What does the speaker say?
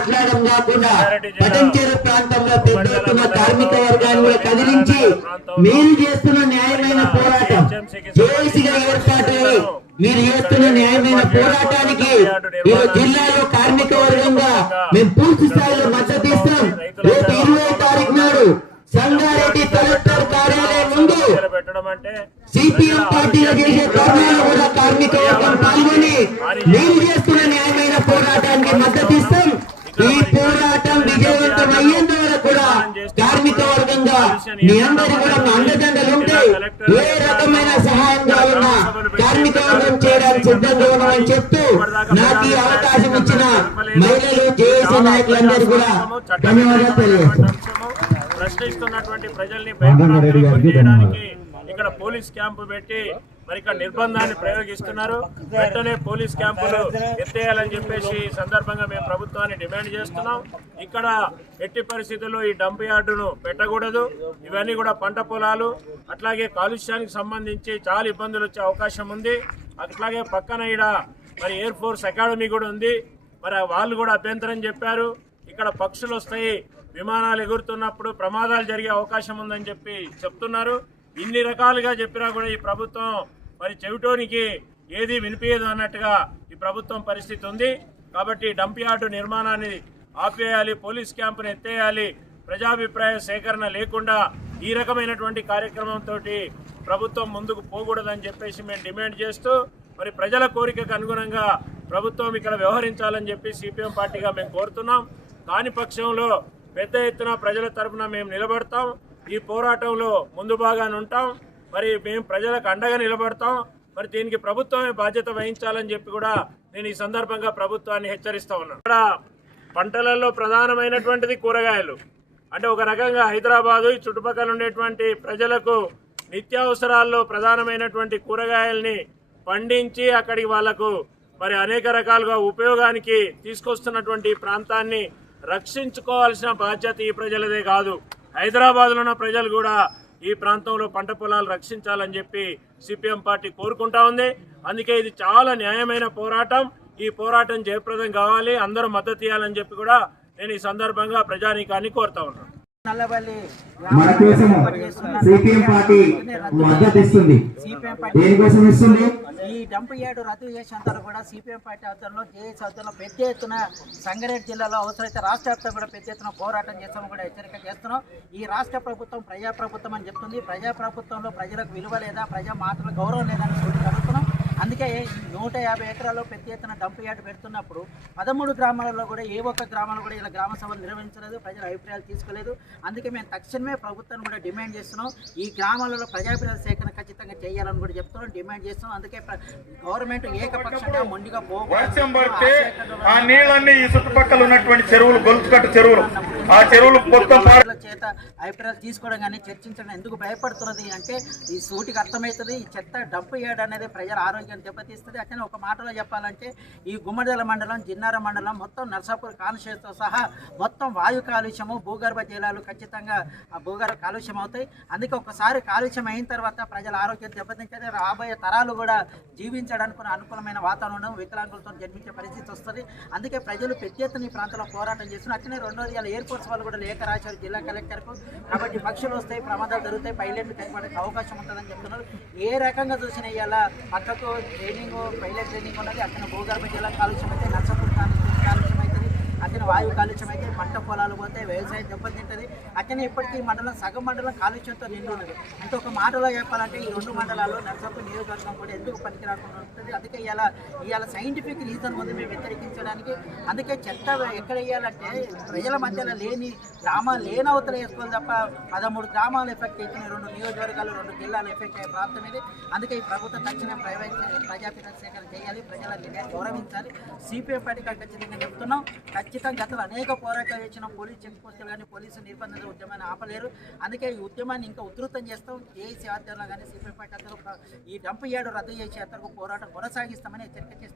మాట్లాడడం కాకుండా పటంచేరు ప్రాంతంలో పెద్ద ఎత్తున కార్మిక వర్గాన్ని కూడా కదిలించి మీరు చేస్తున్న న్యాయమైన పోరాటం. జేఏసీగా ఏర్పాటు మీరు చేస్తున్న న్యాయమైన పోరాటానికి ఈ జిల్లాలో కార్మిక వర్గంగా మేము పూర్తి స్థాయిలో మద్దతు ఇస్తాం రేపు ఇరవై తారీఖు నాడు సంగారెడ్డి కలెక్టర్ కార్యాలయం ముందు సిపిఎం పార్టీలో చేసే ధర్నాలో కూడా కార్మిక వర్గం పాల్గొని మీరు చేస్తున్న న్యాయమైన పోరాటానికి మద్దతు ఇస్తాం ఈ పోరాటం విజయవంతం అయ్యేంత వరకు కూడా కార్మిక వర్గంగా మీ అందరి కూడా అండదండలు ఉంటాయి ఏ రకమైన సహాయం కావాలన్నా చేయడానికి సిద్ధంగా ఉన్నామని చెప్తూ నాకు ఈ అవకాశం ఇచ్చిన మహిళలు జేఏసీ నాయకులందరూ కూడా ధన్యవాదాలు ప్రశ్నిస్తున్నటువంటి ప్రజల్ని ఇక్కడ పోలీస్ క్యాంపు పెట్టి మరి ఇక్కడ నిర్బంధాన్ని ప్రయోగిస్తున్నారు. వెంటనే పోలీస్ క్యాంపులు ఎత్తేయాలని చెప్పేసి ఈ సందర్భంగా మేము ప్రభుత్వాన్ని డిమాండ్ చేస్తున్నాం. ఇక్కడ ఎట్టి పరిస్థితుల్లో ఈ డంప్ యార్డును పెట్టకూడదు. ఇవన్నీ కూడా పంట పొలాలు అట్లాగే కాలుష్యానికి సంబంధించి చాలా ఇబ్బందులు వచ్చే అవకాశం ఉంది. అట్లాగే పక్కన ఈడ మరి ఎయిర్ ఫోర్స్ అకాడమీ కూడా ఉంది. మరి వాళ్ళు కూడా అభ్యంతరం చెప్పారు. ఇక్కడ పక్షులు వస్తాయి విమానాలు ఎగురుతున్నప్పుడు ప్రమాదాలు జరిగే అవకాశం ఉందని చెప్పి చెప్తున్నారు. ఇన్ని రకాలుగా చెప్పినా కూడా ఈ ప్రభుత్వం మరి చెవిటోనికి ఏది వినిపించదు అన్నట్టుగా ఈ ప్రభుత్వం పరిస్థితి ఉంది. కాబట్టి డంప్ యార్డు నిర్మాణాన్ని ఆపేయాలి పోలీస్ క్యాంపును ఎత్తేయాలి ప్రజాభిప్రాయ సేకరణ లేకుండా ఈ రకమైనటువంటి కార్యక్రమంతో ప్రభుత్వం ముందుకు పోకూడదని చెప్పేసి మేము డిమాండ్ చేస్తూ మరి ప్రజల కోరికకు అనుగుణంగా ప్రభుత్వం ఇక్కడ వ్యవహరించాలని చెప్పి సిపిఎం పార్టీగా మేము కోరుతున్నాం. కాని పక్షంలో పెద్ద ఎత్తున ప్రజల తరఫున మేము నిలబడతాం. ఈ పోరాటంలో ముందు భాగాన్ని ఉంటాం. మరి మేము ప్రజలకు అండగా నిలబడతాం. మరి దీనికి ప్రభుత్వమే బాధ్యత వహించాలని చెప్పి కూడా నేను ఈ సందర్భంగా ప్రభుత్వాన్ని హెచ్చరిస్తా ఉన్నాను. ఇక్కడ పంటలలో ప్రధానమైనటువంటిది కూరగాయలు. అంటే ఒక రకంగా హైదరాబాదు ఈ చుట్టుపక్కల ఉండేటువంటి ప్రజలకు నిత్యావసరాల్లో ప్రధానమైనటువంటి కూరగాయల్ని పండించి అక్కడికి వాళ్ళకు మరి అనేక రకాలుగా ఉపయోగానికి తీసుకొస్తున్నటువంటి ప్రాంతాన్ని రక్షించుకోవాల్సిన బాధ్యత ఈ ప్రజలదే కాదు. హైదరాబాద్లో ఉన్న ప్రజలు కూడా ఈ ప్రాంతంలో పంట పొలాలు రక్షించాలని చెప్పి సిపిఎం పార్టీ కోరుకుంటా ఉంది. అందుకే ఇది చాలా న్యాయమైన పోరాటం. ఈ పోరాటం జయప్రదం కావాలి. అందరూ మద్దతు ఇవ్వాలని చెప్పి కూడా నేను ఈ సందర్భంగా ప్రజానీకాన్ని కోరుతా ఉన్నాను. మన కోసము సిపిఎం పార్టీ మద్దతు ఇస్తుంది. దేనికోసం ఇస్తుంది? ఈ డంప్ యార్డు రద్దు చేసేంత కూడా సిపిఎం పార్టీ ఆధ్వర్యంలో జేఏసీ ఆధ్వర్యంలో పెద్ద ఎత్తున సంగారెడ్డి జిల్లాలో అవసరమైతే రాష్ట్ర కూడా పెద్ద ఎత్తున పోరాటం చేస్తామని కూడా హెచ్చరిక చేస్తున్నాం. ఈ రాష్ట్ర ప్రభుత్వం ప్రజా ప్రభుత్వం అని చెప్తుంది. ప్రజా ప్రభుత్వంలో ప్రజలకు విలువ లేదా ప్రజా మాటల గౌరవం లేదని సూటి అడుగుతున్నాం అందుకే ఈ నూట యాభై ఎకరాల్లో పెద్ద ఎత్తున డంప్ యార్డ్ పెడుతున్నప్పుడు పదమూడు గ్రామాలలో కూడా ఏ ఒక్క గ్రామాలు కూడా ఇలా గ్రామ సభలు నిర్వహించలేదు ప్రజల అభిప్రాయాలు తీసుకోలేదు. అందుకే మేము తక్షణమే ప్రభుత్వాన్ని కూడా డిమాండ్ చేస్తున్నాం. ఈ గ్రామాలలో ప్రజాభిప్రాయాల సేకరణ ఖచ్చితంగా చేయాలని కూడా చెప్తున్నాం డిమాండ్ చేస్తున్నాం. అందుకే గవర్నమెంట్ ఏకపక్షంగా మొండిగా వర్షం పడితే ఆ నీళ్ళన్నీ ఈ చుట్టుపక్కల ఉన్నటువంటి చెరువులు గొలుసుకట్టు చెరువులు. ఆ చెరువులు మొత్తం చేత అభిప్రాయాలు తీసుకోవడం కానీ చర్చించడం ఎందుకు భయపడుతున్నది అంటే ఈ సూటికి అర్థమవుతుంది ఈ చెత్త డబ్బు ఏడు అనేది ప్రజల ఆరోగ్యాన్ని దెబ్బతీస్తుంది. అట్లనే ఒక మాటలో చెప్పాలంటే ఈ గుమ్మడిదల మండలం జిన్నార మండలం మొత్తం నర్సాపూర్ కాన్షియస్తో సహా మొత్తం వాయు కాలుష్యము భూగర్భ జలాలు ఖచ్చితంగా ఆ భూగర్భ కాలుష్యం అవుతాయి. అందుకే ఒకసారి కాలుష్యం అయిన తర్వాత ప్రజల ఆరోగ్యం దెబ్బతించేది రాబోయే తరాలు కూడా జీవించడానికి అనుకూలమైన వాతావరణం వికలాంగులతో జన్మించే పరిస్థితి వస్తుంది. అందుకే ప్రజలు పెద్ద ఎత్తున ఈ ప్రాంతంలో పోరాటం చేస్తున్నారు. అట్లనే రెండోది ఇలా ఎయిర్ దినోత్సవాలు కూడా లేఖ రాశారు జిల్లా కలెక్టర్కు కాబట్టి పక్షులు వస్తాయి ప్రమాదాలు జరుగుతాయి పైలట్లు కనపడే అవకాశం ఉంటుందని చెప్తున్నారు. ఏ రకంగా చూసినా ఇలా పక్కకు ట్రైనింగ్ పైలట్ ట్రైనింగ్ ఉన్నది. అక్కడ భూగర్భ జిల్లా కాలుష్యం అయితే నర్సపూర్ కాలుష్యం కాలుష్యం అవుతుంది అతని వాయు కాలుష్యం అయితే పంట పొలాలు పోతే వ్యవసాయం దెబ్బతింటుంది. అట్లనే ఇప్పటికీ ఈ మండలం సగం మండలం కాలుష్యంతో నిండి ఉన్నది. అంటే ఒక మాటలో చెప్పాలంటే ఈ రెండు మండలాల్లో నర్సాపూర్ నియోజకవర్గం కూడా ఎందుకు పనికి రాకుండా ఉంటుంది? అందుకే ఇలా ఇవాళ సైంటిఫిక్ రీజన్ ఉంది మేము వ్యతిరేకించడానికి అందుకే చెత్త ఎక్కడ వేయాలంటే ప్రజల మధ్యలో లేని గ్రామాలు లేని అవతల వేసుకోవాలి తప్ప పదమూడు గ్రామాలు ఎఫెక్ట్ అవుతున్నాయి రెండు నియోజకవర్గాలు రెండు జిల్లాలు ఎఫెక్ట్ అయ్యే ప్రాంతం ఇది. అందుకే ఈ ప్రభుత్వం తక్షణం ప్రైవేట్ ప్రజాపిత సేకరణ చేయాలి. ప్రజల నిర్ణయాన్ని గౌరవించాలి. సిపిఎం పార్టీ ఖచ్చితంగా చెప్తున్నాం. ఖచ్చితంగా గతంలో అనేక పోరాటాలు ఇచ్చిన పోలీస్ చెక్ పోస్టులు కానీ పోలీసు నిర్బంధ ఉద్యమాన్ని ఆపలేరు. అందుకే ఈ ఉద్యమాన్ని ఇంకా ఉధృతం చేస్తాం. ఏసీ ఆధ్వర్యంలో కానీ సిపిఎం పార్టీ ఈ డంప్ ఏడు రద్దు చేసే అంతవరకు పోరాటం కొనసాగిస్తామని హెచ్చరిక చేస్తాం